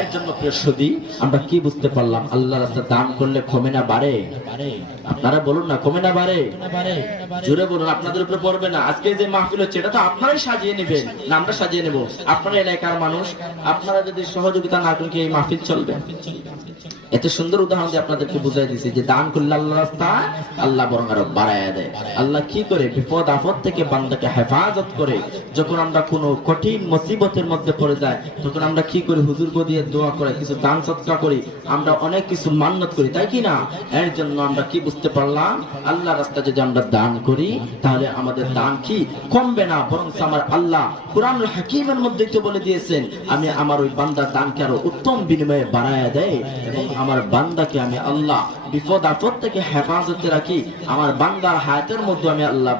এর জন্য প্রিয় সুধী, আমরা কি বুঝতে পারলাম? আল্লাহর রাস্তায় দান করলে কমে না বাড়ে? আপনারা বলুন না, কমে না বাড়ে? জোরে বলুন, আপনাদের উপরে পড়বে না। আজকে যে মাহফিল হচ্ছে এটা তো আপনারাই সাজিয়ে নেবেন না আমরা সাজিয়ে নেব? আপনারা এলাকার মানুষ, আপনারা যদি সহযোগিতা না করেন কি এই মাহফিল চলবে? এত সুন্দর উদাহরণ দিয়ে আপনাদেরকে বুঝাই দিয়েছি যে দান করলে আল্লাহর রাস্তায় আল্লাহ বরং আরো বাড়ায় দেয়। আল্লাহ কি করে? বিপদ আপদ থেকে বান্দাকে হেফাজত করে। যখন আমরা কোনো কঠিন মুসিবতের মধ্যে পড়ে যাই তখন আমরা কি করি? হুজুর দিয়ে দোয়া করে, কিছু দান সদকা করি, আমরা অনেক কিছু মান্নত করি, তাই কি না? এর জন্য আমরা কি বুঝতে পারলাম? আল্লাহর রাস্তায় যদি আমরা দান করি তাহলে আমাদের দান কি কমবে না, বরং আমার আল্লাহ কুরআনুল হাকীমের মধ্যে তো বলে দিয়েছেন আমি আমার ওই বান্দার দানকে আরো উত্তম বিনিময়ে বাড়ায় দেয় এবং আমার বান্দাকে আমি আল্লাহ বিপদ আপদ থেকে হেফাজতে রাখি। আমার বান্দার হায়াতের মধ্যে আমি আল্লাহ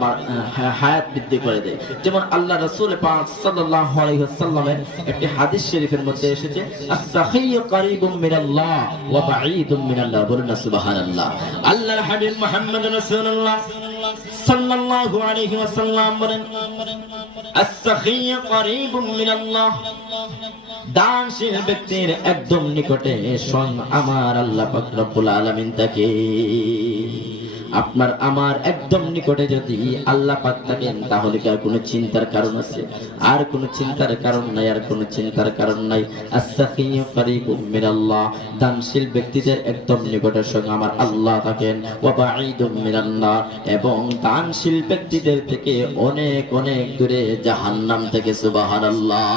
হায়াত বৃদ্ধি করে দেয়। যেমন আল্লাহ রাসূল পাক সাল্লাল্লাহু আলাইহি ওয়াসাল্লামের একটি হাদিস শরীফের মধ্যে এসেছে, আস-সাখিয়্যু কারীবুম মিনাল্লাহ ওয়া বাঈদুম মিনাল্লাহ। বলুন না সুবহানাল্লাহ। আল্লাহর হাবিব মুহাম্মদ রাসূলুল্লাহ সাল্লাল্লাহু আলাইহি ওয়াসাল্লাম বলেন, আস-সাখিয়্যু কারীবুম মিনাল্লাহ, দানশীল ব্যক্তির একদম নিকটে স্বয়ং আমার আল্লাহ পাক রব্বুল আলামিন থাকে। আপনার আমার একদম নিকটে যদি আল্লাহ পাক থাকেন তাহলে কি আর কোনো চিন্তার কারণ আছে? আর কোনো চিন্তার কারণ নাই, আর কোনো চিন্তার কারণ নাই। আস-সাখিয়্যু কারীবুম মিনাল্লাহ, দানশীল ব্যক্তিদের একদম নিকটে স্বয়ং আমার আল্লাহ থাকেন। ওয়া বাঈদুম মিনান্নার, এবং দানশীল ব্যক্তিদের থেকে অনেক অনেক দূরে জাহান্নাম থেকে। সুবহানাল্লাহ।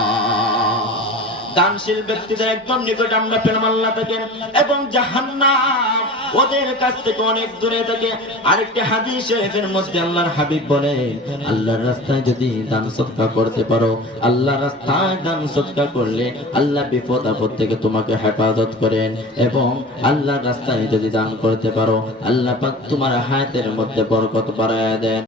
দানশীল ব্যক্তিদের একদম নিকটে আমরা পেলাম আল্লাহ থাকেন এবং জাহান্নাম ওদের কাছ থেকে অনেক দূরে থাকে। আরেকটি হাদিস শরীফের মধ্যে আল্লাহর হাবিব বলেন, আল্লাহর রাস্তায় যদি দান সদকা করতে পারো, আল্লাহর রাস্তায় দান সদকা করলে আল্লাহ বিপদ আপদ থেকে তোমাকে হেফাজত করেন, এবং আল্লাহর রাস্তায় যদি দান করতে পারো আল্লাহ পাক তোমার হায়াতের মধ্যে বরকত বাড়ায় দেন।